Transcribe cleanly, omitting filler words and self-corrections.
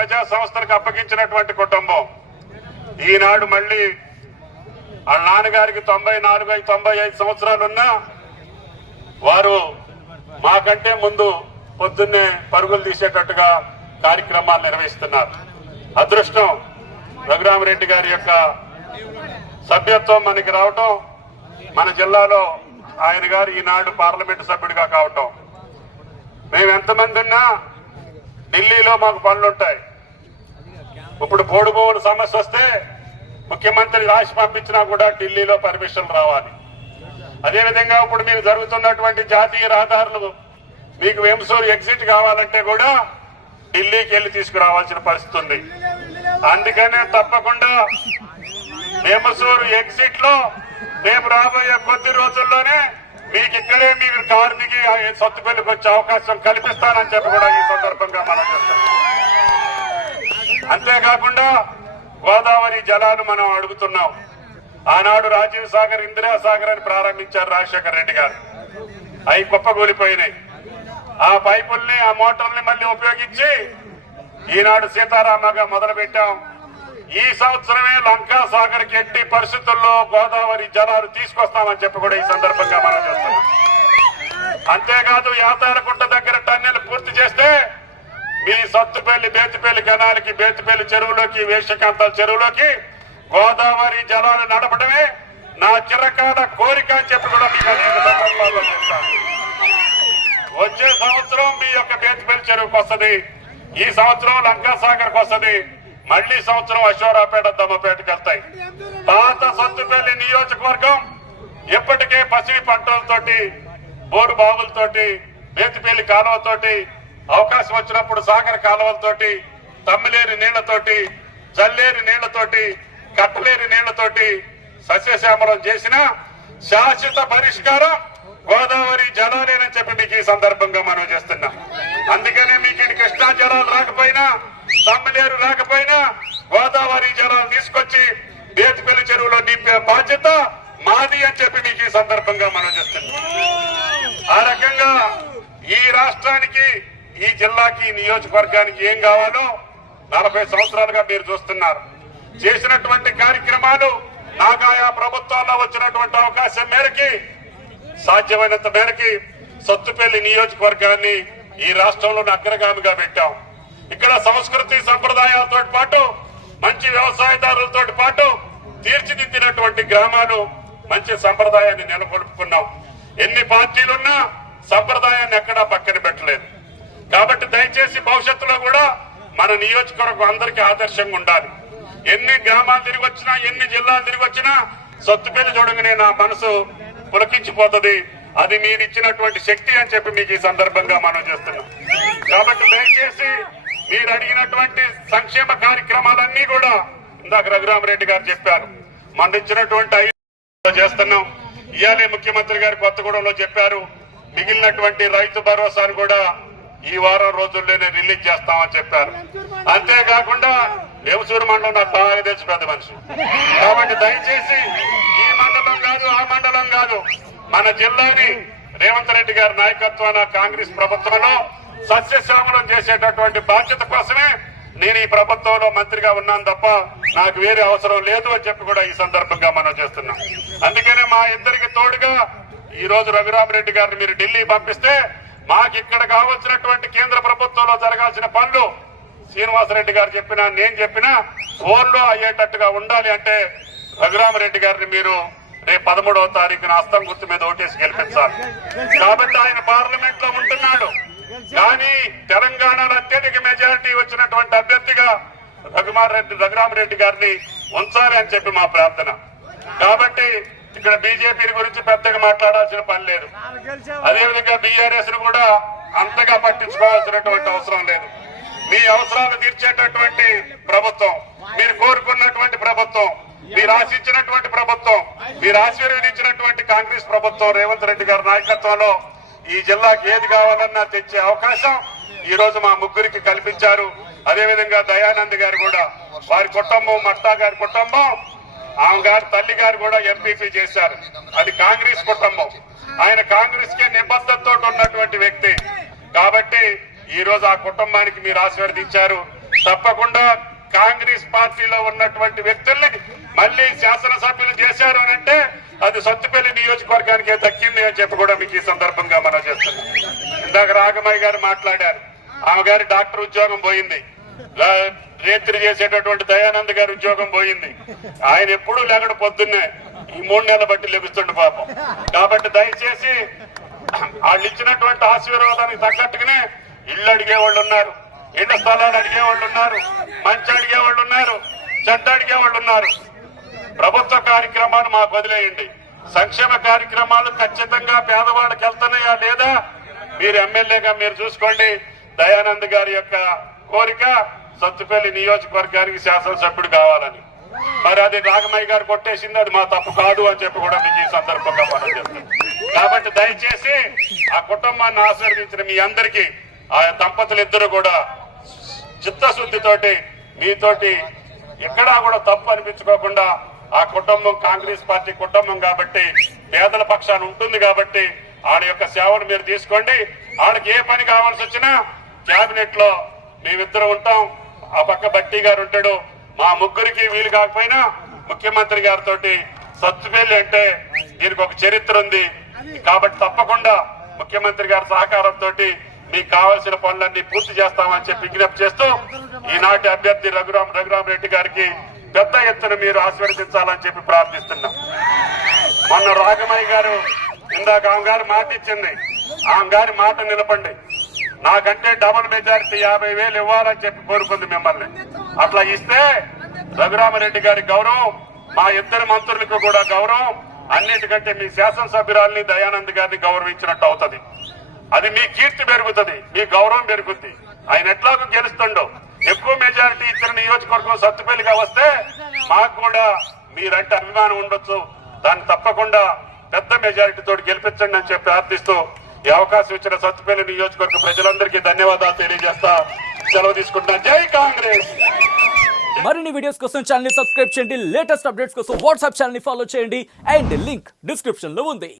ప్రజా సంస్థలకు అప్పగించినటువంటి కుటుంబం. ఈనాడు మళ్ళీ వాళ్ళ నాన్నగారికి 94-95 సంవత్సరాలున్నా వారు మాకంటే ముందు పొద్దున్నే పరుగులు తీసేటట్టుగా కార్యక్రమాలు నిర్వహిస్తున్నారు. అదృష్టం రఘురామరెడ్డి గారి యొక్క సభ్యత్వం మనకి రావటం, మన జిల్లాలో ఆయన గారు ఈనాడు పార్లమెంటు సభ్యుడిగా కావటం. మేము ఎంతమంది ఉన్నా ఢిల్లీలో మాకు పనులుంటాయి. ఇప్పుడు పోడు భూముల సమస్య వస్తే ముఖ్యమంత్రి రాసి పంపించినా కూడా ఢిల్లీలో పర్మిషన్ రావాలి. అదేవిధంగా ఇప్పుడు మీకు జరుగుతున్నటువంటి జాతీయ రహదారులు మీకు వెంసూరు ఎగ్జిట్ కావాలంటే కూడా ఢిల్లీకి వెళ్లి తీసుకురావాల్సిన పరిస్థితి ఉంది. అందుకనే తప్పకుండా వెంసూరు ఎగ్జిట్ లో రేపు రాబోయే కొద్ది రోజుల్లోనే మీకు ఇక్కడే మీరు కారు దిగి సత్తుపల్లికి వచ్చే అవకాశం కల్పిస్తానని చెప్పి కూడా ఈ సందర్భంగా మనం చేస్తాం. అంతేకాకుండా గోదావరి జలాలు మనం అడుగుతున్నాం. ఆనాడు రాజీవ్ సాగర్, ఇందిరా సాగర్ అని ప్రారంభించారు రాజశేఖర రెడ్డి గారు. అవి కుప్పగూలిపోయినాయి. ఆ పైపుల్ని, ఆ మోటార్ని మళ్ళీ ఉపయోగించి ఈనాడు సీతారామగా మొదలు పెట్టాం. ఈ సంవత్సరమే లంకా సాగర్ కి ఎట్టి పరిస్థితుల్లో గోదావరి జలాలు తీసుకొస్తామని చెప్పి కూడా ఈ సందర్భంగా మనం చేస్తున్నాం. అంతేకాదు యాతారకుంట దగ్గర టన్నెల్ పూర్తి చేస్తే మీ సత్తుపల్లి, బేతిపల్లి కెనాల్కి, బేతిపల్లి చెరువులోకి, వేషకాంతాల చెరువులోకి గోదావరి జలాలు నడపడమే నా చిరకాల కోరిక అని చెప్పి కూడా మీకు అనేక సందర్భాల్లో చెప్తాను. వచ్చే సంవత్సరం మీ యొక్క బేతిపల్లి చెరువుకు వస్తుంది, ఈ సంవత్సరం లంకా సాగర్కి వస్తుంది, మళ్లీ సంవత్సరం అశ్వరాపేట, దమ్మపేటకి వెళ్తాయి. పాత సత్తుపల్లి నియోజకవర్గం ఇప్పటికే పసిడి పంటలతోటి, బోరు బావులతోటి, బేతిపల్లి కాలువతోటి, అవకాశం వచ్చినప్పుడు సాగర్ కాలువలతోటి, తమ్మిలేరి నీళ్లతోటి, జల్లేరి నీళ్లతోటి, కట్టలేరి నీళ్లతోటి సస్యశ్యామలం చేసిన శాశ్వత పరిష్కారం గోదావరి జలాలేనని చెప్పి మీకు ఈ సందర్భంగా మనం చేస్తున్నాం. అందుకనే మీకు ఇటు కృష్ణా జలాలు రాకపోయినా, తమ్మిలేరు రాకపోయినా గోదావరి జలాలు తీసుకొచ్చి బేతిపల్లి చెరువులో నింపే బాధ్యత మాది అని చెప్పి మీకు ఈ సందర్భంగా మనం చేస్తున్నాం. ఆ రకంగా ఈ రాష్ట్రానికి, ఈ జిల్లాకి, ఈ నియోజకవర్గానికి ఏం కావాలో 40 సంవత్సరాలుగా మీరు చూస్తున్నారు. చేసినటువంటి కార్యక్రమాలు నాకు ఆయా ప్రభుత్వాల్లో వచ్చినటువంటి అవకాశం మేరకి, సాధ్యమైనంత మేరకి సత్తుపల్లి నియోజకవర్గాన్ని ఈ రాష్ట్రంలోని అగ్రగామిగా పెట్టాం. ఇక్కడ సంస్కృతి సంప్రదాయాలతో పాటు మంచి వ్యవసాయదారులతో పాటు తీర్చిదిద్దినటువంటి గ్రామాలు, మంచి సంప్రదాయాన్ని నెలకొల్పుకున్నాం. ఎన్ని పార్టీలున్నా సంప్రదాయాన్ని ఎక్కడా పక్కన పెట్టలేదు. కాబట్టి దయచేసి భవిష్యత్తులో కూడా మన నియోజకవర్గం అందరికీ ఆదర్శంగా ఉండాలి. ఎన్ని గ్రామాలు తిరిగి వచ్చినా, ఎన్ని జిల్లాలు తిరిగి వచ్చినా సత్తుపల్లి చూడగానే నా మనసు పులకించిపోతుంది. అది మీరు ఇచ్చినటువంటి శక్తి అని చెప్పి మీకు ఈ సందర్భంగా మనం చేస్తున్నాం. కాబట్టి దయచేసి మీరు అడిగినటువంటి సంక్షేమ కార్యక్రమాలన్నీ కూడా ఇందాక రఘురామరెడ్డి గారు చెప్పారు, మనం ఇచ్చినటువంటి 5 చేస్తున్నాం. ఇయాలే ముఖ్యమంత్రి గారు కొత్తగూడెంలో చెప్పారు, మిగిలినటువంటి రైతు భరోసాను కూడా ఈ వారం రోజుల్లోనే రిలీజ్ చేస్తామని చెప్పారు. అంతేకాకుండా వెంసూరు మండలం నాకు బాగా తెలుసు, పెద్ద మనిషి. కాబట్టి దయచేసి ఈ మండలం కాదు, ఆ మండలం కాదు, మన జిల్లాని రేవంత్ రెడ్డి గారి నాయకత్వాన కాంగ్రెస్ ప్రభుత్వంలో సస్యశ్యామలం చేసేటటువంటి బాధ్యత కోసమే నేను ఈ ప్రభుత్వంలో మంత్రిగా ఉన్నాను తప్ప నాకు వేరే అవసరం లేదు అని చెప్పి కూడా ఈ సందర్భంగా మనం చేస్తున్నాం. అందుకనే మా ఇద్దరికి తోడుగా ఈ రోజు రఘురామరెడ్డి గారిని మీరు ఢిల్లీ పంపిస్తే మాకు ఇక్కడ కావాల్సినటువంటి కేంద్ర ప్రభుత్వంలో జరగాల్సిన పనులు శ్రీనివాసరెడ్డి గారు చెప్పినా, నేను చెప్పినా ఫోన్లో అయ్యేటట్టుగా ఉండాలి అంటే రఘురామరెడ్డి గారిని మీరు రేపు 13వ తారీఖున హస్తం గుర్తు మీద ఓటేసి గెలిపించాలి. కాబట్టి ఆయన పార్లమెంట్ లో ఉంటున్నాడు, కానీ తెలంగాణలో అత్యధిక మెజారిటీ వచ్చినటువంటి అభ్యర్థిగా రఘురామరెడ్డి గారిని ఉంచాలి అని చెప్పి మా ప్రార్థన. కాబట్టి ఇక్కడ బీజేపీ గురించి పెద్దగా మాట్లాడాల్సిన పని లేదు, అదేవిధంగా బీఆర్ఎస్ ను కూడా అంతగా పట్టించుకోవాల్సినటువంటి అవసరం లేదు. మీ అవసరాలు తీర్చేటటువంటి ప్రభుత్వం, మీరు కోరుకున్నటువంటి ప్రభుత్వం, మీరు ఆశించినటువంటి ప్రభుత్వం, మీరు ఆశీర్వదించినటువంటి కాంగ్రెస్ ప్రభుత్వం రేవంత్ రెడ్డి గారి నాయకత్వంలో ఈ జిల్లాకి ఏది కావాలన్నా తెచ్చే అవకాశం ఈ రోజు మా ముగ్గురికి కల్పించారు. అదేవిధంగా దయానంద్ గారు కూడా, వారి కుటుంబం, మట్టా గారి కుటుంబం, ఆమె గారి తల్లి గారు కూడా ఎంపీపీ చేశారు. అది కాంగ్రెస్ కుటుంబం. ఆయన కాంగ్రెస్ కే నిబద్ధతతో ఉన్నటువంటి వ్యక్తి. కాబట్టి ఈ రోజు ఆ కుటుంబానికి మీరు ఆశీర్వదించారు. తప్పకుండా కాంగ్రెస్ పార్టీలో ఉన్నటువంటి వ్యక్తుల్ని మళ్ళీ శాసనసభ్యులు చేశారు అని అంటే అది సత్తుపల్లి నియోజకవర్గానికే దక్కింది అని చెప్పి కూడా మీకు ఈ సందర్భంగా మనం చేస్తున్నాం. ఇందాక రాగమయ్య గారు మాట్లాడారు, ఆమె గారి డాక్టర్ ఉద్యోగం పోయింది, రేత్రి చేసేటటువంటి దయానంద్ గారి ఉద్యోగం పోయింది. ఆయన ఎప్పుడూ లేకడు పొద్దున్నే ఈ 3 నెలల బట్టి లభిస్తుండే పాపం. కాబట్టి దయచేసి వాళ్ళు ఇచ్చినటువంటి ఆశీర్వాదానికి తగ్గట్టుగానే ఇళ్ళు అడిగేవాళ్ళు ఉన్నారు, ఇళ్ల స్థలాలు అడిగేవాళ్ళు ఉన్నారు, మంచి అడిగేవాళ్ళు ఉన్నారు, చెడ్డ అడిగేవాళ్ళు ఉన్నారు. ప్రభుత్వ కార్యక్రమాలు మాకు వదిలేయండి. సంక్షేమ కార్యక్రమాలు ఖచ్చితంగా పేదవాళ్ళకి వెళ్తున్నాయా లేదా మీరు ఎమ్మెల్యేగా మీరు చూసుకోండి. దయానంద్ గారి యొక్క కోరిక సత్తుపల్లి నియోజకవర్గానికి శాసనసభ్యుడు కావాలని. మరి అది రాగమయ్య గారు కొట్టేసింది, అది మా తప్పు కాదు అని చెప్పి కూడా మీకు ఈ సందర్భంగా మనం చెప్తాం. కాబట్టి దయచేసి ఆ కుటుంబాన్ని ఆశీర్వదించిన మీ అందరికీ ఆ దంపతులు ఇద్దరు కూడా చిత్తశుద్ధితోటి మీతోటి ఎక్కడా కూడా తప్పు అనిపించుకోకుండా ఆ కుటుంబం కాంగ్రెస్ పార్టీ కుటుంబం కాబట్టి పేదల పక్షాన ఉంటుంది కాబట్టి ఆడ యొక్క సేవలు మీరు తీసుకోండి. ఆడకి ఏ పని కావాల్సి వచ్చినా కేబినెట్ లో మేమిద్దరం ఉంటాం, ఆ పక్క బట్టి గారు ఉంటాడు. మా ముగ్గురికి వీలు కాకపోయినా ముఖ్యమంత్రి గారితో సత్తుపల్లి అంటే దీనికి ఒక చరిత్ర ఉంది కాబట్టి తప్పకుండా ముఖ్యమంత్రి గారి సహకారంతో మీకు కావాల్సిన పనులన్నీ పూర్తి చేస్తామని చెప్పి విజ్ఞప్తి చేస్తూ ఈనాటి అభ్యర్థి రఘురామరెడ్డి గారికి పెద్ద ఎత్తున మీరు ఆశీర్వదించాలని చెప్పి ప్రార్థిస్తున్నాం. మొన్న రాగమయ్య గారు ఇందాక ఆమె గారు మాట ఇచ్చింది, ఆమె గారి మాట నిలపండి. నాకంటే డబుల్ మెజారిటీ 50,000 ఇవ్వాలని చెప్పి కోరుకుంది మిమ్మల్ని. అట్లా ఇస్తే రఘురామరెడ్డి గారి గౌరవం, మా ఇద్దరు మంత్రులకు కూడా గౌరవం, అన్నిటికంటే మీ శాసనసభ్యురాల్ని దయానంద్ గారిని గౌరవించినట్టు అవుతుంది. అది మీ కీర్తి పెరుగుతుంది, మీ గౌరవం పెరుగుద్ది. ఆయన ఎట్లాగూ గెలుస్తుండో ఎక్కువ మెజారిటీ ఇచ్చిన నియోజకవర్గం సత్తుపల్లిగా వస్తే మాకు కూడా మీరంటే అభిమానం ఉండొచ్చు. దాన్ని తప్పకుండా పెద్ద మెజారిటీ తోటి గెలిపించండి అని చెప్పి ప్రార్థిస్తూ ఈ అవకాశం ఇచ్చిన సత్తుపల్లి నియోజకవర్గ ప్రజలందరికీ ధన్యవాదాలు తెలియజేస్తా సెలవు తీసుకుంటున్నాను. జై కాంగ్రెస్. మరిన్ని వీడియోస్ కోసం ఛానల్ ని సబ్స్క్రైబ్ చేయండి, లేటెస్ట్ అప్డేట్స్ కోసం వాట్సాప్ ఛానల్ ని ఫాలో చేయండి అండ్ లింక్ డిస్క్రిప్షన్ లో ఉంది.